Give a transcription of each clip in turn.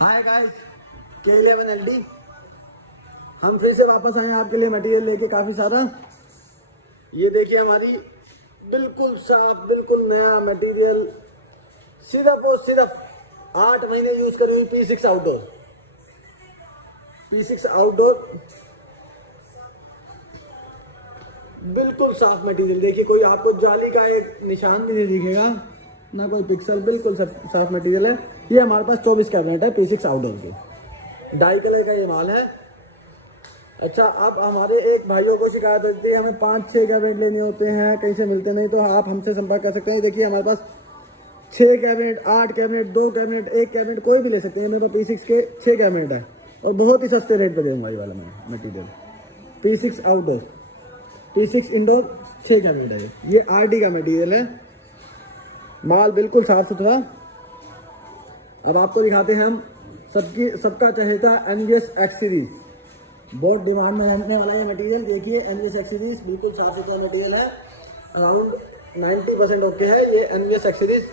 Hi guys, K11LD हम फिर से वापस आए हैं आपके लिए मटेरियल लेके काफ़ी सारा। ये देखिए हमारी बिल्कुल साफ बिल्कुल नया मटेरियल, सिर्फ और सिर्फ 8 महीने यूज करी हुई P6 आउटडोर बिल्कुल साफ मटेरियल। देखिए कोई आपको जाली का एक निशान भी नहीं दिखेगा, ना कोई पिक्सल, बिल्कुल साफ मटेरियल है। ये हमारे पास 24 कैबिनेट है P6 आउटडोर के, डाई कलर का ये माल है। अच्छा, अब हमारे एक भाइयों को शिकायत होती है हमें 5-6 कैबिनेट लेने होते हैं, कहीं से मिलते नहीं, तो आप हमसे संपर्क कर सकते हैं। देखिए हमारे पास 6 कैबिनेट, 8 कैबिनेट, 2 कैबिनेट, 1 कैबिनेट कोई भी ले सकते हैं। मेरे पास P6 के 6 कैबिनेट है और बहुत ही सस्ते रेट पे दूंगा ये वाला मैं material. P6 outdoor, P6 indoor 6 cabinet है। ये RD का मटीरियल है, माल बिल्कुल साफ सुथरा। अब आपको दिखाते हैं हम सबका चहेता NVS X सीरीज, बहुत डिमांड में रहने वाला ये मटेरियल। देखिए NVS X सीरीज बिल्कुल साफ सुथरा मटेरियल है, अराउंड 90% ओके है ये NVS X सीरीज।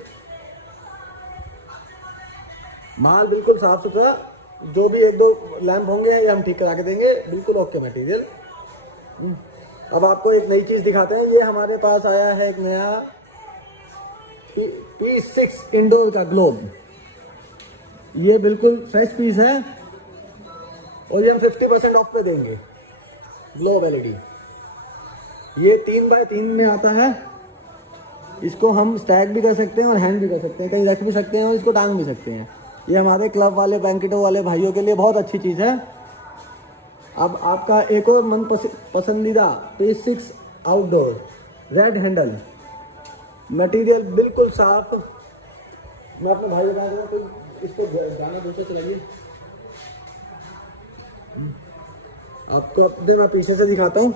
माल बिल्कुल साफ सुथरा, जो भी 1-2 लैंप होंगे ये हम ठीक करा के देंगे, बिल्कुल ओके मटेरियल। अब आपको एक नई चीज दिखाते हैं। ये हमारे पास आया है एक नया P6 इंडोर का ग्लोब। ये बिल्कुल फ्रेश पीस है और ये हम 50% ऑफ पे देंगे। ग्लोब LED ये 3x3 में आता है। इसको हम स्टैक भी कर सकते हैं और हैंग भी कर सकते हैं, कहीं रख भी सकते हैं और इसको टांग भी सकते हैं। ये हमारे क्लब वाले, बैंकेटों वाले भाइयों के लिए बहुत अच्छी चीज़ है। अब आपका एक और मन पसंदीदा P6 outdoor red handle material, बिल्कुल साफ। मैं अपने भाई बता दूंगा, तो इसको गाना दूसरा चलाइए। आपको अपने मैं पीछे से दिखाता हूँ।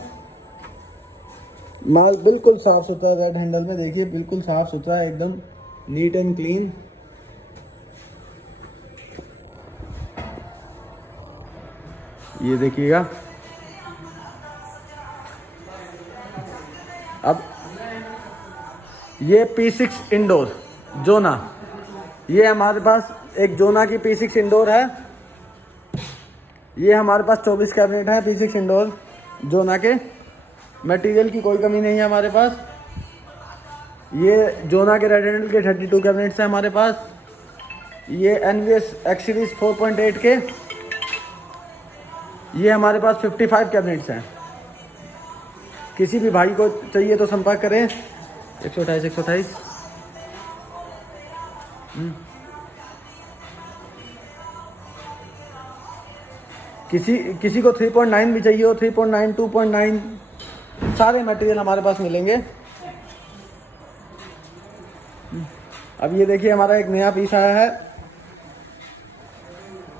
माल बिल्कुल साफ सुथरा रेड हैंडल में, देखिए बिल्कुल साफ सुथरा है, एकदम नीट एंड क्लीन। ये देखिएगा। अब ये P6 इंडोर जोना, ये हमारे पास एक जोना की P6 इंडोर है। ये हमारे पास 24 कैबिनेट है P6 इंडोर जोना के। मटेरियल की कोई कमी नहीं है हमारे पास। ये जोना के रेड हैंडल के 32 कैबिनेट्स हैं हमारे पास। ये NVS X सीरीज 4.8 के, ये हमारे पास 55 कैबिनेट्स हैं। किसी भी भाई को चाहिए तो संपर्क करें। 128 किसी को 3.9 भी चाहिए हो, 3.9, 2.9 सारे मटेरियल हमारे पास मिलेंगे। अब ये देखिए हमारा एक नया पीस आया है,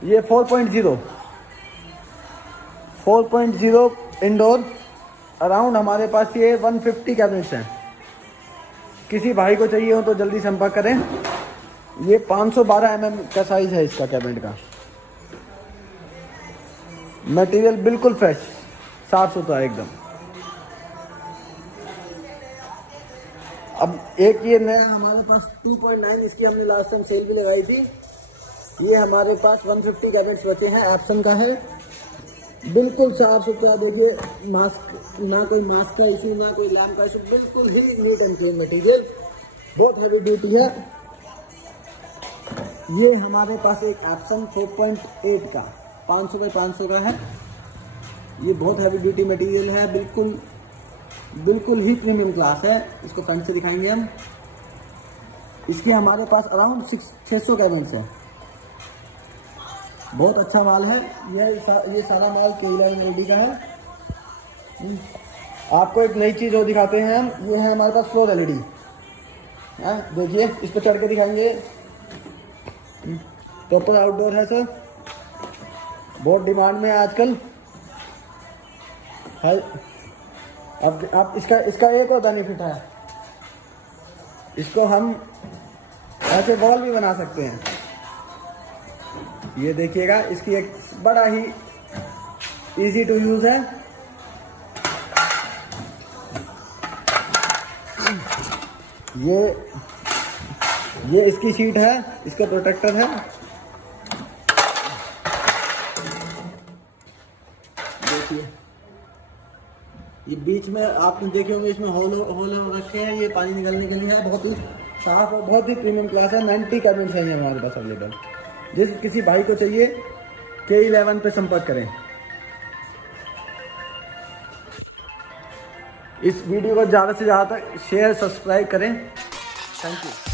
ये 4.0 इंडोर। अराउंड हमारे पास ये 150 कैबिनेट्स हैं। किसी भाई को चाहिए हो तो जल्दी संपर्क करें। ये 512 mm का साइज है इसका कैबिनेट का। मटेरियल बिल्कुल फ्रेश, साफ सुथरा एकदम। अब एक ये नया हमारे पास 2.9, इसकी हमने लास्ट टाइम सेल भी लगाई थी। ये हमारे पास 150 कैबिनेट्स बचे हैं, एप्सन का है, बिल्कुल साफ सुथरा। देखिए मास्क, ना कोई मास्क का इशू, ना कोई लैम्प का इशू, बिल्कुल ही नीट एंड क्लीन मटेरियल, बहुत हैवी ड्यूटी है। ये हमारे पास एक एप्सन 4.8 का 500 बाई 500 का है। ये बहुत हैवी ड्यूटी मटेरियल है, बिल्कुल ही प्रीमियम क्लास है। इसको फ्रंट से दिखाएंगे हम। इसके हमारे पास अराउंड 600 कैबिनेट्स हैं, बहुत अच्छा माल है। ये सारा माल K11LD का है। आपको एक नई चीज़ और दिखाते हैं हम। ये है हमारे पास फ्लोर LED है, देखिए इस पर चढ़ के दिखाएंगे। प्रॉपर आउटडोर है सर, बहुत डिमांड में है आजकल है। अब इसका एक और बेनिफिट है, इसको हम ऐसे वॉल भी बना सकते हैं। ये देखिएगा, इसकी एक बड़ा ही इजी टू यूज है। ये इसकी शीट है, इसका प्रोटेक्टर है। देखिए ये बीच में आपने देखे होंगे इसमें होल होल रखे हैं, ये पानी निकलने के लिए है। बहुत ही साफ और बहुत ही प्रीमियम क्लास है। 90 कैबिनेट्स हैं हमारे पास अवेलेबल। जिस किसी भाई को चाहिए K11 पे संपर्क करें। इस वीडियो को ज़्यादा से ज़्यादा शेयर सब्सक्राइब करें। Thank you.